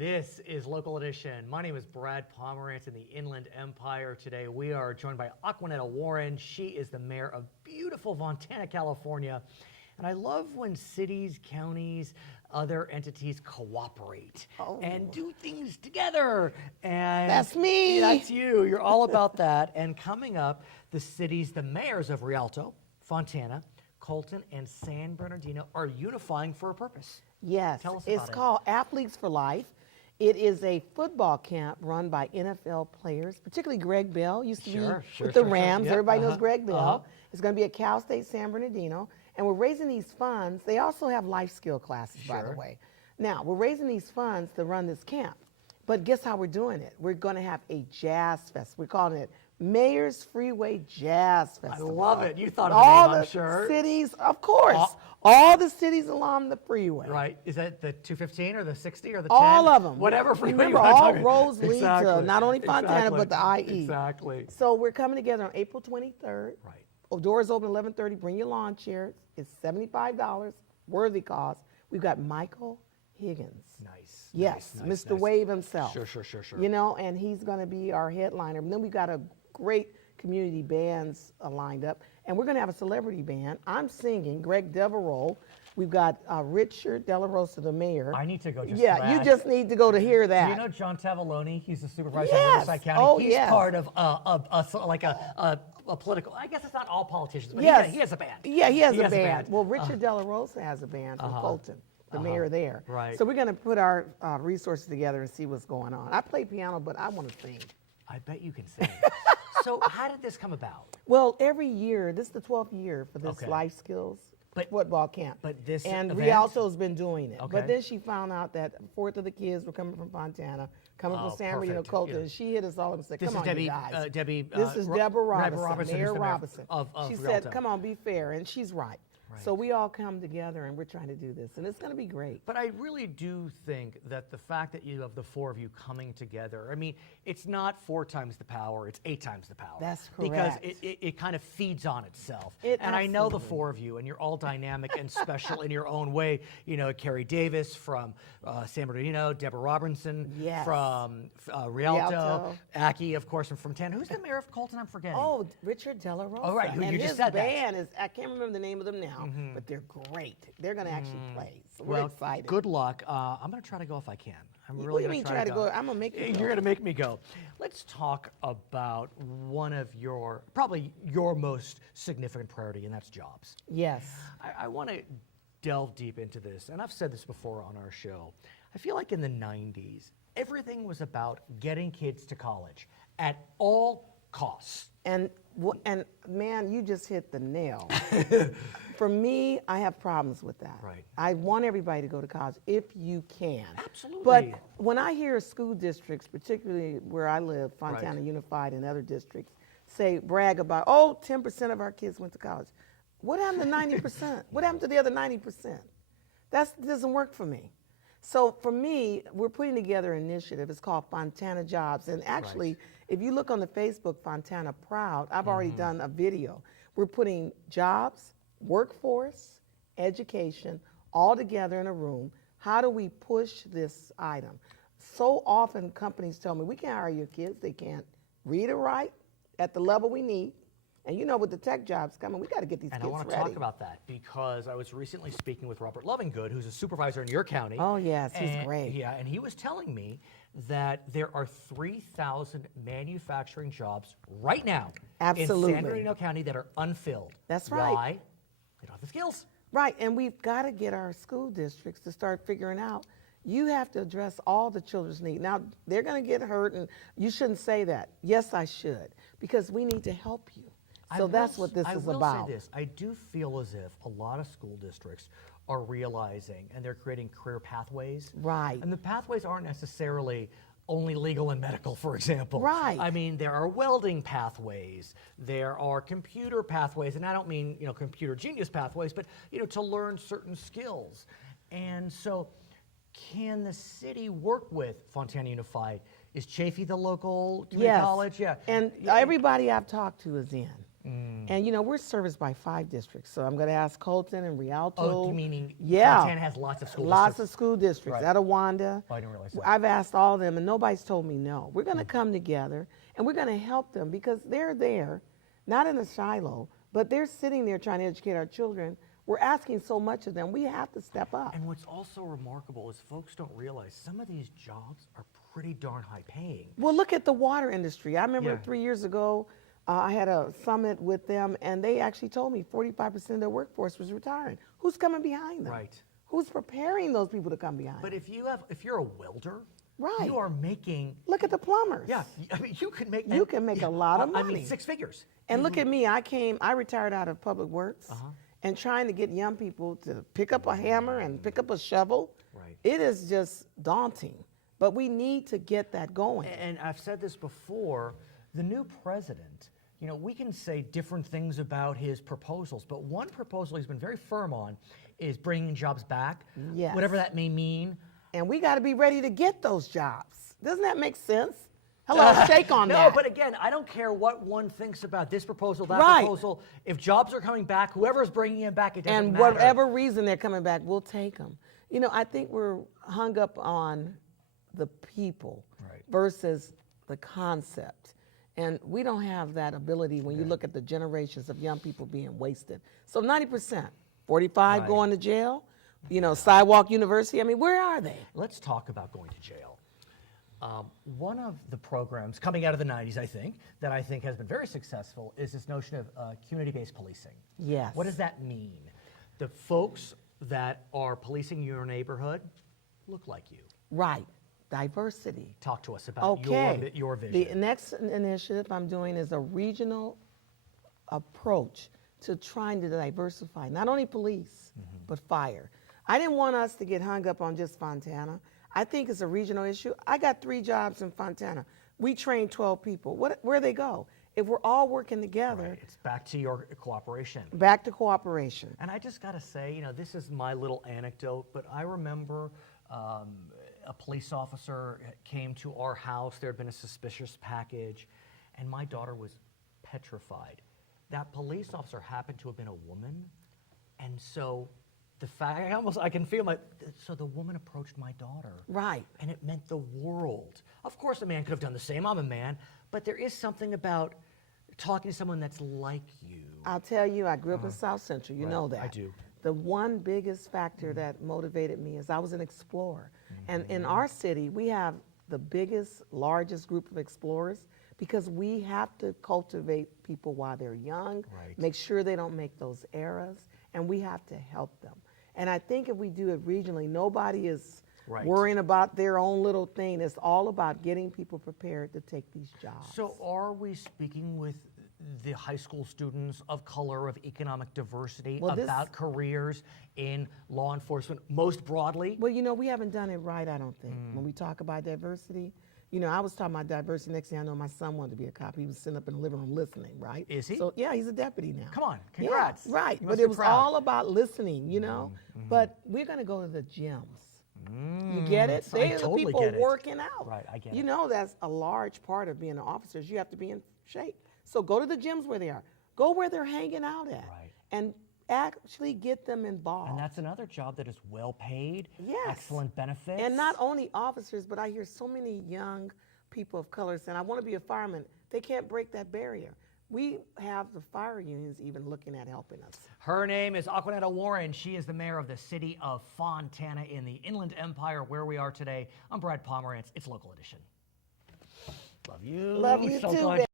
This is Local Edition. My name is Brad Pomerance in the Inland Empire. Today we are joined by Acquanetta Warren. She is the mayor of beautiful Fontana, California. And I love when cities, counties, other entities cooperate and do things together. And that's me. That's you. You're all about that. And coming up, the mayors of Rialto, Fontana, Colton, and San Bernardino are unifying for a purpose. Yes, Tell us about it's called Athletes for Life. It is a football camp run by NFL players, particularly Greg Bell, used to be with the Rams. Yep. Everybody knows Greg Bell. It's going to be at Cal State San Bernardino. And we're raising these funds. They also have life skill classes, by the way. Now, we're raising these funds to run this camp. But guess how we're doing it? We're going to have a jazz fest. We're calling it Mayor's Freeway Jazz Festival. I love it. You thought of the name, I'm sure. All the cities, of course. All the cities along the freeway. Right. Is that the 215 or the 60 or the 10? All of them. Whatever freeway. Remember, all roads lead to not only Fontana, but the IE. Exactly. So we're coming together on April 23rd. Right. Doors open 11:30. Bring your lawn chairs. It's $75. Worthy cost. We've got Michael Higgins. Nice. Yes, nice, Mr. Wave himself. Sure. You know, and he's going to be our headliner. And then we've got a great community bands lined up. And we're going to have a celebrity band. I'm singing, Greg Devereaux. We've got Richard De La Rosa, the mayor. I need to go just Yeah, you just need to go to hear that. Do you know John Tavaloni? He's the supervisor Yes. of Riverside County. Oh, He's yes. part of a political, I guess it's not all politicians, but Yes. he has a band. Yeah, he has a band. Well, Richard De La Rosa has a band from Colton, the mayor there. Right. So we're going to put our resources together and see what's going on. I play piano, but I want to sing. I bet you can sing. So how did this come about? Well, every year, this is the 12th year for this life skills football camp. But this and event? Rialto's been doing it. Okay. But then she found out that a fourth of the kids were coming from Fontana, coming from San Bernardino, Colton. And she hit us all and said, "Come on, Debbie, you guys." Debbie. This is Deborah Robinson, Robinson, Mayor who's the mayor Robinson. of She Rialto. said, "Come on, be fair," and she's right. So we all come together and we're trying to do this, and it's going to be great. But I really do think that the fact that you have the four of you coming together, I mean, it's not 4 times the power, it's 8 times the power. That's correct. correct. Because it kind of feeds on itself. And I know the 4 of you, and you're all dynamic and special in your own way. You know, Carrie Davis from San Bernardino, Deborah Robinson from Rialto, Aki, of course, from Fontana. Who's the mayor of Colton? I'm forgetting. Oh, Richard De La Rosa. Oh, right, who and you just his said band is, I can't remember the name of them now, but they're great. They're going to actually play. So we're excited. Good luck. I'm going to try to go if I can. I'm What really do you going mean to try to go. I'm going to make you go. You're going to make me go. Let's talk about one of probably your most significant priority, and that's jobs. Yes. I want to delve deep into this, and I've said this before on our show. I feel like in the 90s, everything was about getting kids to college at all costs. And man, you just hit the nail. For me, I have problems with that. Right. I want everybody to go to college if you can. Absolutely. But when I hear school districts, particularly where I live, Fontana Unified and other districts, brag about, 10% of our kids went to college. What happened to 90%? What happened to the other 90%? That doesn't work for me. So for me, we're putting together an initiative. It's called Fontana Jobs. And actually, if you look on the Facebook, Fontana Proud, I've already done a video. We're putting jobs, workforce, education, all together in a room. How do we push this item? So often companies tell me, we can't hire your kids. They can't read or write at the level we need. And you know, with the tech jobs coming, we got to get these kids ready. And I want to talk about that because I was recently speaking with Robert Lovingood, who's a supervisor in your county. Oh, yes, he's great. Yeah, and he was telling me that there are 3,000 manufacturing jobs right now in San Bernardino County that are unfilled. That's right. Why? They don't have the skills. Right, and we've got to get our school districts to start figuring out, you have to address all the children's needs. Now, they're going to get hurt, and you shouldn't say that. Yes, I should, because we need to help you. So that's what this is about. I will say this. I do feel as if a lot of school districts are realizing, and they're creating career pathways. Right. And the pathways aren't necessarily only legal and medical, for example. Right. I mean, there are welding pathways, there are computer pathways, and I don't mean, computer genius pathways, but, to learn certain skills. And so, can the city work with Fontana Unified? Is Chafee the local community college? Yeah. And everybody I've talked to is in. And you know, we're serviced by 5 districts, so I'm going to ask Colton and Rialto. Oh, meaning yeah, Fontana has lots of school lots districts? of school districts. Right. Etowanda. Oh, I didn't realize that. I've asked all of them, and nobody's told me no. We're going to come together, and we're going to help them because they're there, not in a silo, but they're sitting there trying to educate our children. We're asking so much of them. We have to step up. And what's also remarkable is folks don't realize some of these jobs are pretty darn high paying. Well, look at the water industry. I remember Yeah. 3 years ago, I had a summit with them, and they actually told me 45% of their workforce was retiring. Who's coming behind them? Right. Who's preparing those people to come behind? But if you're a welder, Right. you are making, Look at the plumbers. yeah, I mean, you can make. You can make a lot of I money. mean, 6 figures. And look at me. I retired out of public works, Uh-huh. and trying to get young people to pick up a hammer and pick up a shovel. Right. It is just daunting. But we need to get that going. And I've said this before, the new president, you know, we can say different things about his proposals, but one proposal he's been very firm on is bringing jobs back, Yes. whatever that may mean. And we got to be ready to get those jobs. Doesn't that make sense? Hello, shake on No, that. but again, I don't care what one thinks about this proposal, that Right. proposal. If jobs are coming back, whoever's bringing them back, it doesn't And matter. whatever reason they're coming back, we'll take them. You know, I think we're hung up on the people Right. versus the concept. And we don't have that ability when you look at the generations of young people being wasted. So 90%, 45 Right. going to jail, you know, Sidewalk University. I mean, where are they? Let's talk about going to jail. One of the programs coming out of the 90s, I think, that I think has been very successful is this notion of community-based policing. Yes. What does that mean? The folks that are policing your neighborhood look like you. Right. Diversity. Talk to us about Okay. your vision. The next initiative I'm doing is a regional approach to trying to diversify not only police, but fire. I didn't want us to get hung up on just Fontana. I think it's a regional issue. I got 3 jobs in Fontana. We trained 12 people. Where they go? If we're all working together, Right. It's back to your cooperation. back to cooperation. And I just got to say, you know, this is my little anecdote, but I remember a police officer came to our house. There had been a suspicious package, and my daughter was petrified. That police officer happened to have been a woman, and so the fact, I can feel so the woman approached my daughter. Right. And it meant the world. Of course, a man could have done the same. I'm a man, but there is something about talking to someone that's like you. I'll tell you, I grew up in South Central. You Right, know that. I do. The one biggest factor that motivated me is I was an explorer. And in our city, we have the biggest, largest group of explorers because we have to cultivate people while they're young, Right. make sure they don't make those errors, and we have to help them. And I think if we do it regionally, nobody is Right. worrying about their own little thing. It's all about getting people prepared to take these jobs. So are we speaking with the high school students of color, of economic diversity, Well, this- about careers in law enforcement most broadly? Well, you know, we haven't done it right, I don't think. When we talk about diversity, you know, I was talking about diversity. Next thing I know, my son wanted to be a cop. He was sitting up in the living room listening, right? Is he? So, yeah, he's a deputy now. Come on, congrats. Yeah, right. You But must it be was proud. all about listening, you know? But we're going to go to the gyms. You get it? I They're totally the people get it. working out. Right, I get You it. know, that's a large part of being an officer is you have to be in shape. So go to the gyms where they are. Go where they're hanging out at. Right. And actually get them involved. And that's another job that is well paid, Yes. excellent benefits. And not only officers, but I hear so many young people of color saying, I want to be a fireman. They can't break that barrier. We have the fire unions even looking at helping us. Her name is Acquanetta Warren. She is the mayor of the city of Fontana in the Inland Empire, where we are today. I'm Brad Pomerance. It's Local Edition. Love you. Love you so too, good. baby.